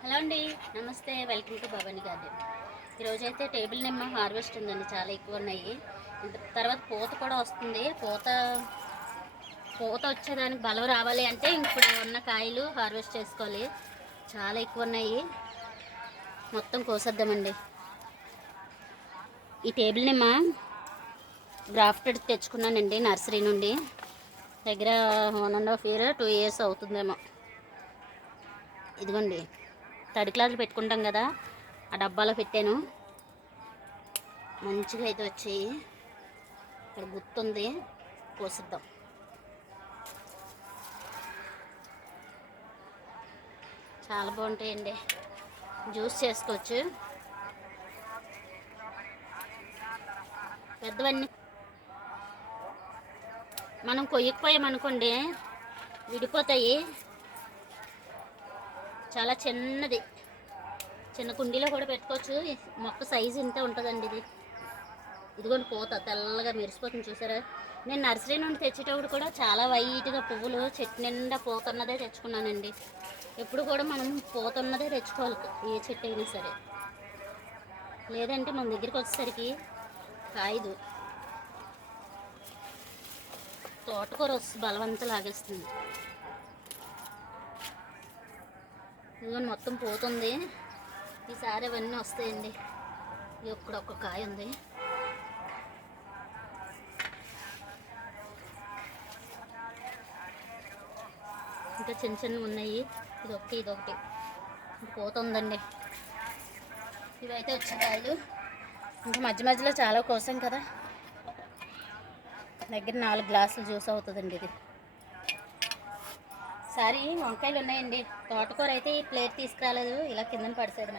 Hello అండి నమస్తే. Welcome to Bhavani garden ఈరోజు అయితే టేబుల్ నిమ్మ హార్వెస్ట్ ఉందండి చాలా ఎక్కువ ఉన్నాయి. తర్వాత పూత కూడా వస్తుంది. పూత పూత వచ్చేదానికి బలం రావాలి అంటే ఇప్పుడు ఉన్న కాయలు హార్వెస్ట్ చేసుకోవాలి. చాలా ఎక్కువ ఉన్నాయి. మొత్తం కోసేద్దామండి. ఈ టేబుల్ నిమ్మ గ్రాఫ్టెడ్ తెచ్చుకున్నానండి నర్సరీ నుండి. దగ్గర one and half year two years అవుతుందేమో. ఇదిగోండి. తడి క్లాసులు పెట్టుకుంటాం కదా ఆ డబ్బాలో పెట్టాను. మంచిగా అయితే వచ్చాయి. ఇక్కడ గుర్తుంది. కోసిద్దాం చాలా బాగుంటాయండి. జ్యూస్ చేసుకోవచ్చు. పెద్దవన్నీ మనం కొయ్యకపోయామనుకోండి విడిపోతాయి. చాలా చిన్నది. చిన్న కుండీలో కూడా పెట్టుకోవచ్చు. మొక్క సైజు ఇంత ఉంటుందండి ఇది. ఇదిగోండి పూత తెల్లగా మెరిసిపోతుంది చూసారా? నేను నర్సరీ నుండి తెచ్చేటప్పుడు కూడా చాలా వైట్గా పువ్వులు చెట్టు నిండా పోతున్నదే తెచ్చుకున్నానండి. ఎప్పుడు కూడా మనం పూత ఉన్నదే తెచ్చుకోవాలి. ఏ చెట్టు అయినా సరే. లేదంటే మన దగ్గరికి వచ్చేసరికి కాయదు. తోటకూర వస్తే బలవంత లాగేస్తుంది. ఇదిగోండి మొత్తం పోతుంది. ఈసారి అవన్నీ వస్తాయండి. ఇక్కడ ఒక కాయ ఉంది. ఇంకా చిన్న చిన్నవి ఉన్నాయి. ఇది ఒకటి ఇది ఒకటి. పోతుందండి. ఇవైతే వచ్చే కాయలు. ఇంకా మధ్య మధ్యలో చాలా కోసం కదా. దగ్గర నాలుగు గ్లాసులు జ్యూస్ అవుతుందండి ఇది. సారీ వంకాయలు ఉన్నాయండి. తోటకూర అయితే ఈ ప్లేట్ తీసుకురాలేదు. ఇలా కిందన పడిసేది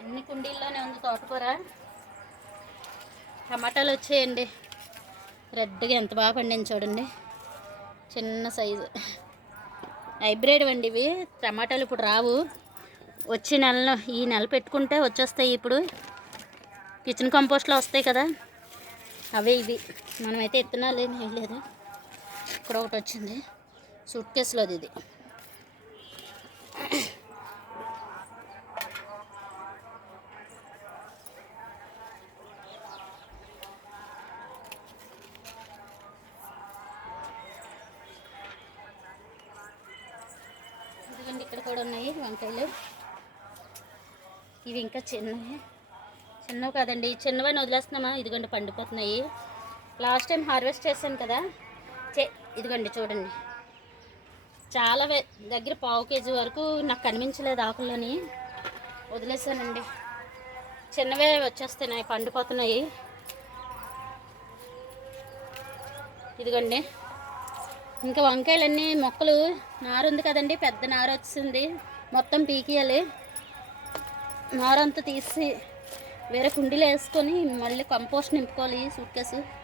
అన్ని కుండీల్లోనే ఉంది తోటకూర. టమాటాలు వచ్చాయండి. రెడ్గా ఎంత బాగా పండింది చూడండి. చిన్న సైజు. హైబ్రిడ్ అండి ఇవి. టమాటాలు ఇప్పుడు రావు. వచ్చే నెలలో ఈ నెల పెట్టుకుంటే వచ్చేస్తాయి ఇప్పుడు. కిచెన్ కంపోస్ట్లో వస్తాయి కదా. అవే ఇవి. మనమైతే ఇత్తనాలు ఏం లేదు ఇక్కడ ఒకటి వచ్చింది. సూట్ కేసులోది ఇది. ఇదిగోండి ఇక్కడ కూడా ఉన్నాయి వంకాయలు. ఇవి ఇంకా చిన్నవి. చిన్నవి కాదండి చిన్నవని వదిలేస్తున్నామా? ఇదిగోండి పండిపోతున్నాయి. లాస్ట్ టైం హార్వెస్ట్ చేశాను కదా. చే ఇదిగోండి చూడండి. చాలా వే- దగ్గర పావు కేజీ వరకు నాకు కనిపించలేదు ఆకులని. వదిలేసానండి. చిన్నవే వచ్చేస్తున్నాయి పండిపోతున్నాయి. ఇదిగోండి. ఇంకా వంకాయలన్నీ మొక్కలు నారు ఉంది కదండి పెద్ద నారు వచ్చింది మొత్తం పీకియాలి. నారంతా తీసి వేరే కుండీలో వేసుకొని మళ్ళీ కంపోస్ట్ నింపుకోవాలి సూట్ కేసు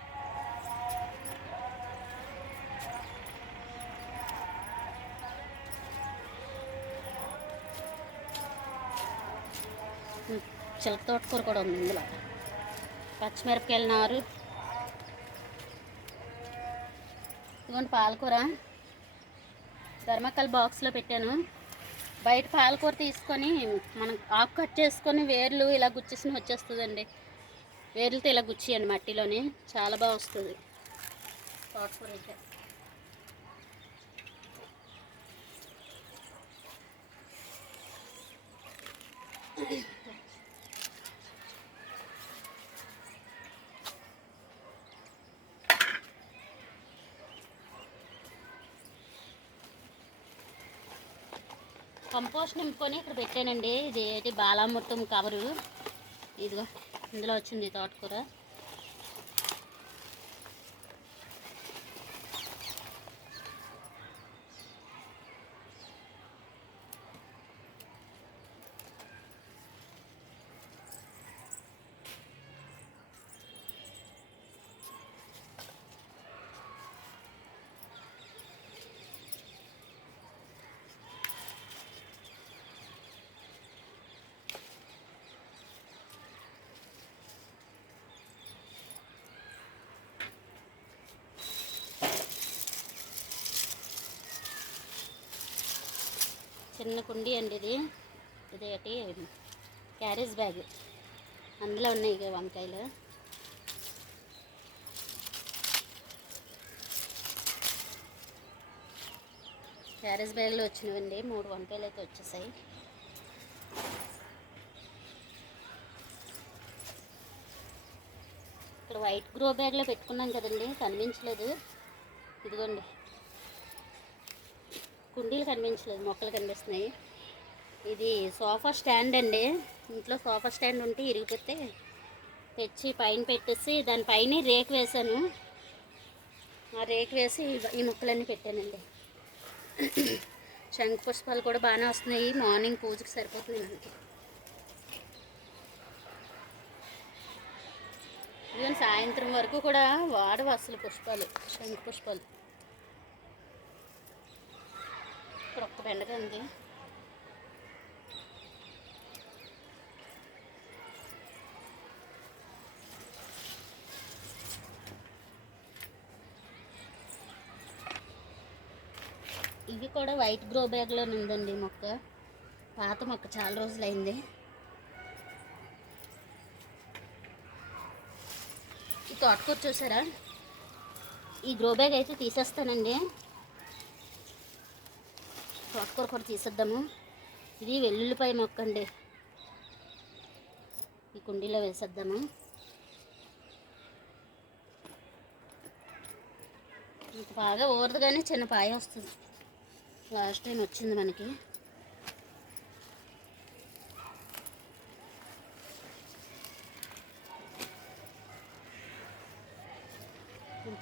చిలక తోటకూర కూడా ఉంది ఇందులో. పచ్చిమిరపకాయల నారు ఇదిగోండి పాలకూర. ధర్మకాయల బాక్స్లో పెట్టాను. బయట పాలకూర తీసుకొని మనం ఆకు కట్ చేసుకొని వేర్లు ఇలా గుచ్చేసిన వచ్చేస్తుందండి. వేర్లతో ఇలా గుచ్చేయండి మట్టిలోని. చాలా బాగా వస్తుంది. తోటకూర అయితే. కంపోస్ట్ నింపుకొని ఇక్కడ పెట్టానండి. ఇది ఏంటి బాలామృతం కవరు. ఇదిగో ఇందులో వచ్చింది తోటకూర. చిన్న కుండీ అండి ఇది. ఇదేటి క్యారేజ్ బ్యాగ్. అందులో ఉన్నాయి ఇక వంకాయలు. క్యారేజ్ బ్యాగ్లో వచ్చినవండి. మూడు వంకాయలు అయితే వచ్చేసాయి. ఇక్కడ వైట్ గ్రో బ్యాగ్లో పెట్టుకున్నాం కదండి. కనిపించలేదు. ఇదిగోండి. కుండీలు కనిపించలేదు మొక్కలు కనిపిస్తున్నాయి. ఇది సోఫా స్టాండ్ అండి. ఇంట్లో సోఫా స్టాండ్ ఉంటే ఇరిగిపోతే తెచ్చి పైన పెట్టేసి దానిపైన రేకు వేశాను. ఆ రేకు వేసి ఈ- మొక్కలన్నీ పెట్టానండి. శంఖ పుష్పాలు కూడా బాగానే వస్తున్నాయి. మార్నింగ్ పూజకి సరిపోతుంది మనకి. ఈవెన్ సాయంత్రం వరకు కూడా వాడవు అసలు పుష్పాలు శంఖ పుష్పాలు ఇక్కడ ఒక్క బెండకాయ ఉంది. ఇది కూడా వైట్ గ్రో బ్యాగ్లో ఉందండి మొక్క. పాత మొక్క చాలా రోజులైంది. ఈ తోటకూర చూసారా? ఈ గ్రో బ్యాగ్ అయితే తీసేస్తానండి. తోటకూర కూడా తీసేద్దాము ఇది వెల్లుల్లిపాయ మొక్క అండి. ఈ కుండీలో వేసేద్దాము. ఇంత బాగా ఊరదు కానీ చిన్న పాయ వస్తుంది. లాస్ట్ టైం వచ్చింది మనకి.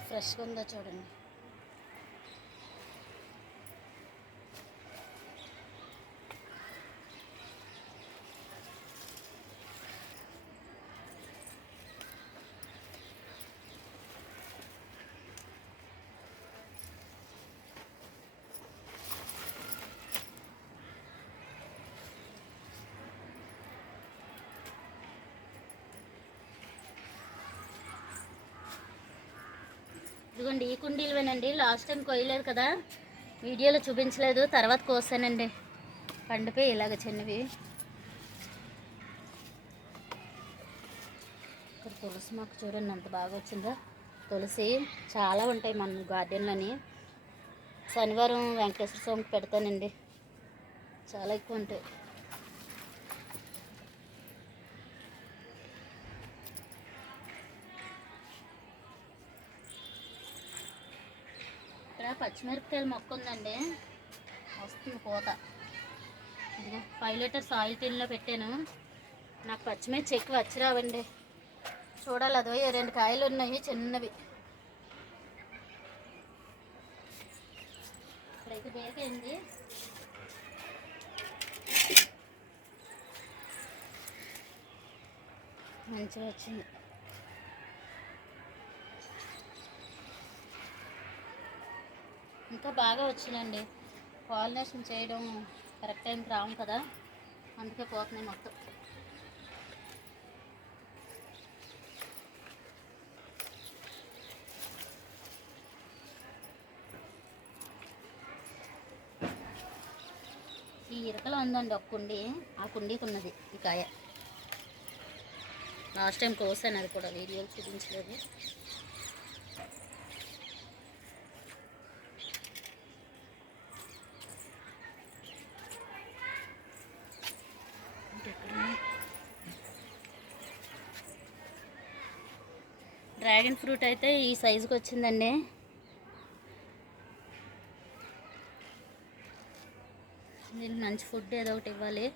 ఫ్రెష్గా ఉందో చూడండి. ఇదిగోండి ఈ కుండీలువేనండి లాస్ట్ టైం కొయ్యలేదు కదా. వీడియోలో చూపించలేదు. తర్వాత కోసానండి పండిపోయి ఇలాగ చిన్నవి. ఇక్కడ తులసి మాకు చూడండి ఎంత బాగా వచ్చిందో. తులసి చాలా ఉంటాయి మన గార్డెన్లోని. శనివారం వెంకటేశ్వర స్వామికి పెడతానండి. చాలా ఎక్కువ ఉంటాయి. పచ్చిమిరపకాయల మొక్క ఉందండి వస్తుంది పూత. ఇదిగో ఫైవ్ లీటర్స్ ఆయిల్ టిన్లో పెట్టాను. నాకు పచ్చిమిర్చి ఎక్కువ వచ్చిరావండి. చూడాలి అదో రెండు కాయలు ఉన్నాయి చిన్నవి. ఇప్పుడైతే బేకైంది మంచిగా వచ్చింది. ఇంకా బాగా వచ్చిందండి. పాలినేషన్ చేయడం కరెక్ట్ టైంకి రాము కదా. అందుకే పోతున్నాయి మొత్తం. ఈ ఇరకలో ఉందండి ఒక కుండి. ఆ కుండీకి ఉన్నది ఈ కాయ. లాస్ట్ టైం కోసాను అది కూడా. వీడియోలు చూపించలేదు. డ్రాగన్ ఫ్రూట్ అయితే ఈ సైజుకి వచ్చిందండి. దీనికి మంచి ఫుడ్ ఏదో ఒకటి ఇవ్వాలి.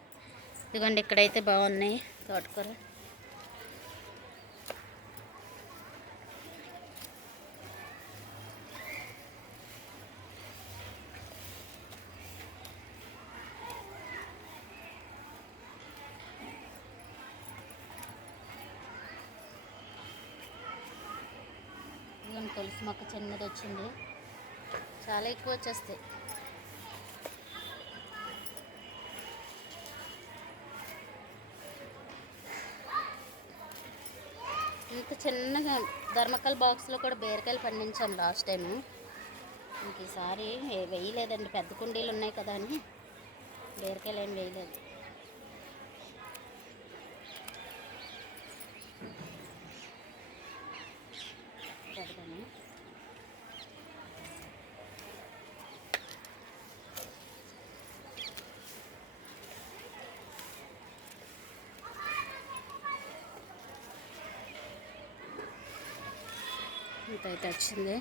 ఇదిగోండి ఇక్కడైతే బాగున్నాయి తోటకూర ఇదిగోండి తులసి మొక్క చిన్నది వచ్చింది. చాలా ఎక్కువ వచ్చేస్తాయి. ఇంత చిన్నగా ధర్మకల్ బాక్స్లో కూడా బీరకాయలు పండించాం లాస్ట్ టైము ఇంక ఈసారి వేయలేదండి. పెద్ద కుండీలు ఉన్నాయి కదా అని బీరకాయలు ఏం వేయలేదు. పూత అయితే వచ్చింది.